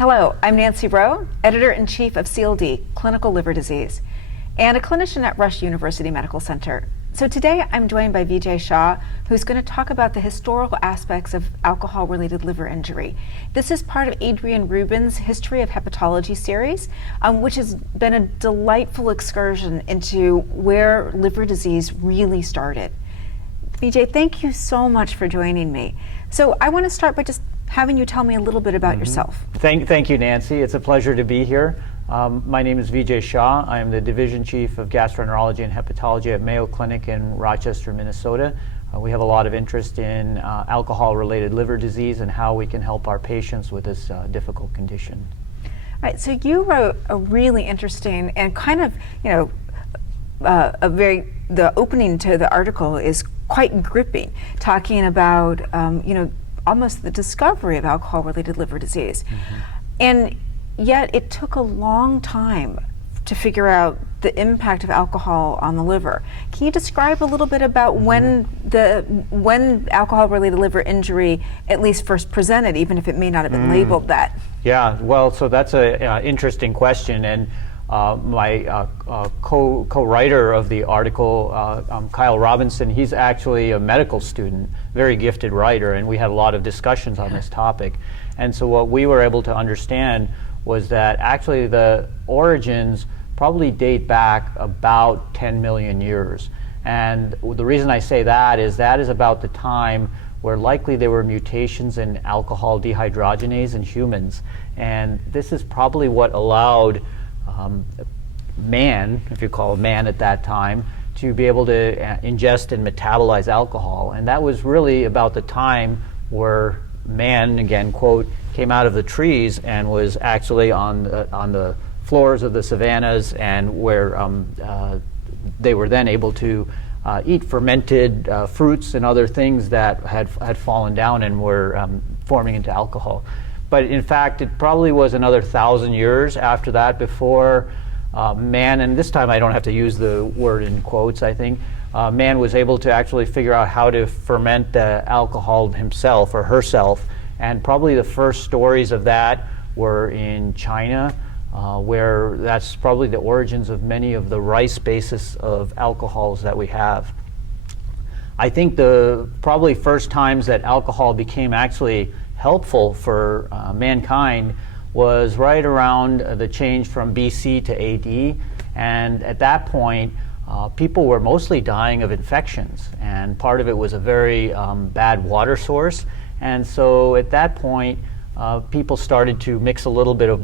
Hello, I'm Nancy Rowe, Editor-in-Chief of CLD, Clinical Liver Disease, and a clinician at Rush University Medical Center. So today I'm joined by Vijay Shah, who's going to talk about the historical aspects of alcohol-related liver injury. This is part of Adrian Rubin's History of Hepatology series, which has been a delightful excursion into where liver disease really started. Vijay, thank you so much for joining me. So I want to start by just having you tell me a little bit about yourself. Thank you, Nancy. It's a pleasure to be here. My name is Vijay Shah. I am the Division Chief of Gastroenterology and Hepatology at Mayo Clinic in Rochester, Minnesota. We have a lot of interest in alcohol-related liver disease and how we can help our patients with this difficult condition. All right, so you wrote a really interesting and kind of, the opening to the article is quite gripping, talking about, almost the discovery of alcohol-related liver disease. And yet it took a long time to figure out the impact of alcohol on the liver. Can you describe a little bit about when alcohol-related liver injury at least first presented, even if it may not have been labeled that? Yeah, well, so that's an interesting question. And my co-writer of the article, Kyle Robinson, he's actually a medical student, very gifted writer, and we had a lot of discussions on this topic. And so what we were able to understand was that actually the origins probably date back about 10 million years. And the reason I say that is about the time where likely there were mutations in alcohol dehydrogenase in humans. And this is probably what allowed man, if you call a man at that time, to be able to ingest and metabolize alcohol. And that was really about the time where man, again, quote, came out of the trees and was actually on the floors of the savannas, and where they were then able to eat fermented fruits and other things that had fallen down and were forming into alcohol. But in fact, it probably was another 1,000 years after that before man, and this time I don't have to use the word in quotes, I think, man was able to actually figure out how to ferment the alcohol himself or herself. And probably the first stories of that were in China, where that's probably the origins of many of the rice basis of alcohols that we have. I think the probably first times that alcohol became actually helpful for mankind was right around the change from BC to AD. And at that point, people were mostly dying of infections. And part of it was a very bad water source. And so at that point, people started to mix a little bit of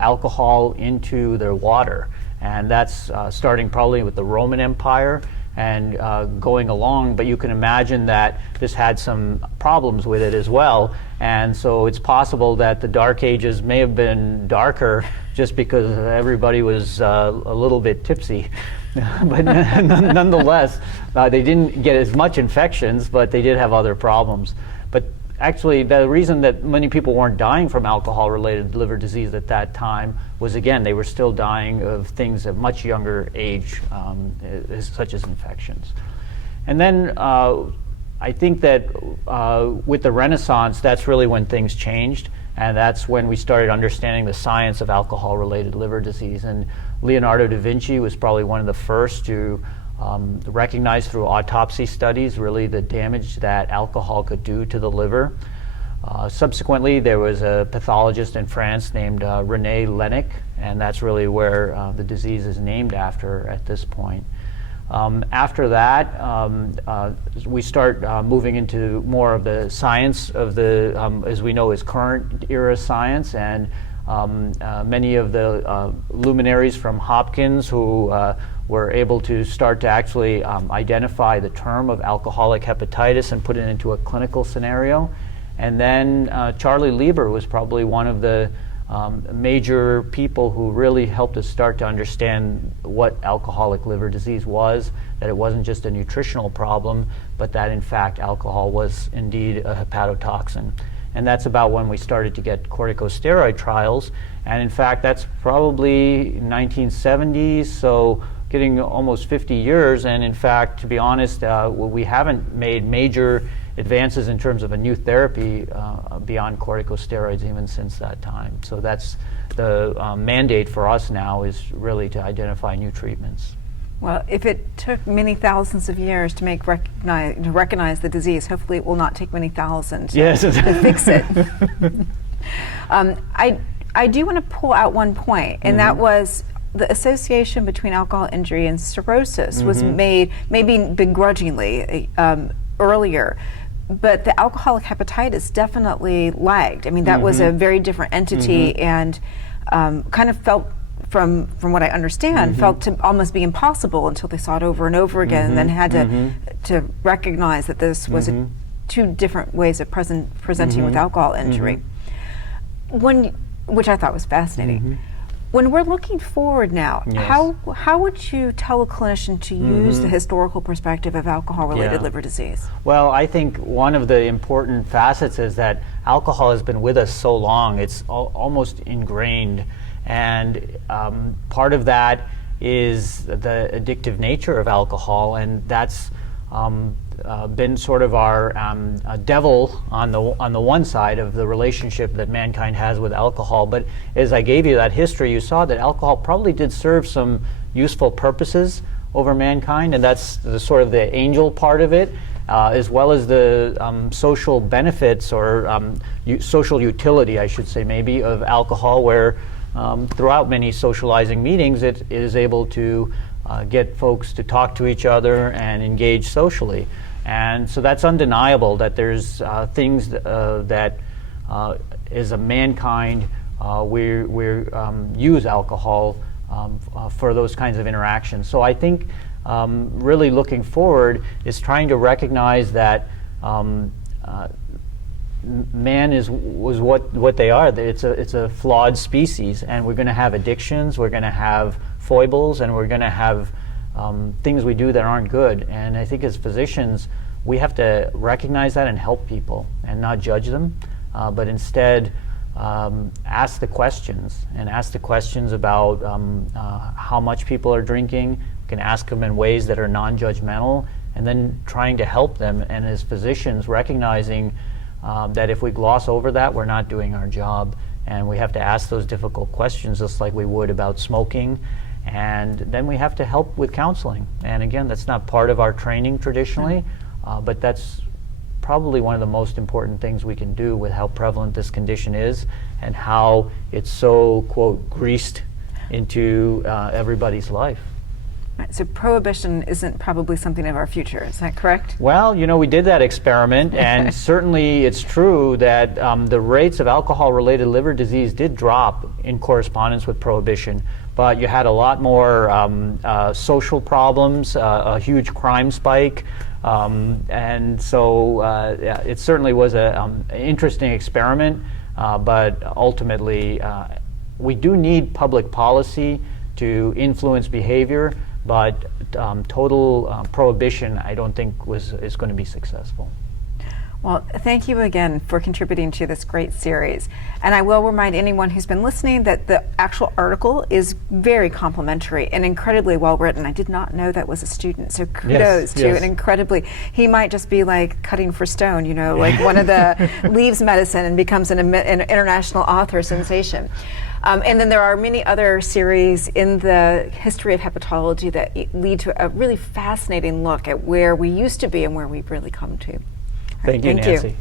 alcohol into their water. And that's starting probably with the Roman Empire and going along, but you can imagine that this had some problems with it as well. And so it's possible that the Dark Ages may have been darker just because everybody was a little bit tipsy. But nonetheless, they didn't get as much infections, but they did have other problems. But actually, the reason that many people weren't dying from alcohol-related liver disease at that time was, again, they were still dying of things at much younger age, such as infections. And then I think that with the Renaissance, that's really when things changed, and that's when we started understanding the science of alcohol-related liver disease. And Leonardo da Vinci was probably one of the first to recognize through autopsy studies really the damage that alcohol could do to the liver. Subsequently, there was a pathologist in France named René Laennec, and that's really where the disease is named after at this point. After that, we start moving into more of the science of the, as we know, is current era science, and many of the luminaries from Hopkins who were able to start to actually identify the term of alcoholic hepatitis and put it into a clinical scenario. And then Charlie Lieber was probably one of the major people who really helped us start to understand what alcoholic liver disease was, that it wasn't just a nutritional problem, but that in fact alcohol was indeed a hepatotoxin. And that's about when we started to get corticosteroid trials. And in fact, that's probably 1970s, so getting almost 50 years. And in fact, to be honest, we haven't made major advances in terms of a new therapy beyond corticosteroids even since that time. So that's the mandate for us now, is really to identify new treatments. Well, if it took many thousands of years to recognize the disease, hopefully it will not take many thousands Yes. to fix it. I do want to pull out one point, and that was the association between alcohol injury and cirrhosis was made, maybe begrudgingly, earlier. But the alcoholic hepatitis definitely lagged. I mean, that was a very different entity, and kind of felt, from what I understand, felt to almost be impossible until they saw it over and over again, and then had to recognize that this was two different ways of presenting with alcohol injury. Which I thought was fascinating. When we're looking forward now, how would you tell a clinician to use the historical perspective of alcohol-related liver disease? Well, I think one of the important facets is that alcohol has been with us so long, it's almost ingrained. And part of that is the addictive nature of alcohol, and that's been sort of our devil on the one side of the relationship that mankind has with alcohol. But as I gave you that history, you saw that alcohol probably did serve some useful purposes over mankind, and that's the sort of the angel part of it, as well as the social benefits, or social utility, I should say, maybe, of alcohol, where throughout many socializing meetings it is able to get folks to talk to each other and engage socially. And so that's undeniable, that there's things that as a mankind we use alcohol for those kinds of interactions. So I think really looking forward is trying to recognize that man was what they are. It's a flawed species, and we're going to have addictions, we're going to have foibles, and we're going to have things we do that aren't good. And I think as physicians, we have to recognize that and help people, and not judge them, but instead ask the questions, and ask the questions about how much people are drinking. We can ask them in ways that are non-judgmental, and then trying to help them. And as physicians, recognizing that if we gloss over that, we're not doing our job, and we have to ask those difficult questions just like we would about smoking. And then we have to help with counseling. And again, that's not part of our training traditionally, but that's probably one of the most important things we can do with how prevalent this condition is, and how it's so, quote, greased into everybody's life. Right, so prohibition isn't probably something of our future, is that correct? Well, you know, we did that experiment, and certainly it's true that the rates of alcohol-related liver disease did drop in correspondence with prohibition, but you had a lot more social problems, a huge crime spike, and so it certainly was an interesting experiment, but ultimately we do need public policy to influence behavior, but total prohibition, I don't think is going to be successful. Well, thank you again for contributing to this great series. And I will remind anyone who's been listening that the actual article is very complimentary and incredibly well written. I did not know that was a student, so kudos to an incredibly, he might just be like cutting for stone, you know, like one of the leaves medicine and becomes an international author sensation. And then there are many other series in the history of hepatology that lead to a really fascinating look at where we used to be and where we've really come to. Thank you, Nancy.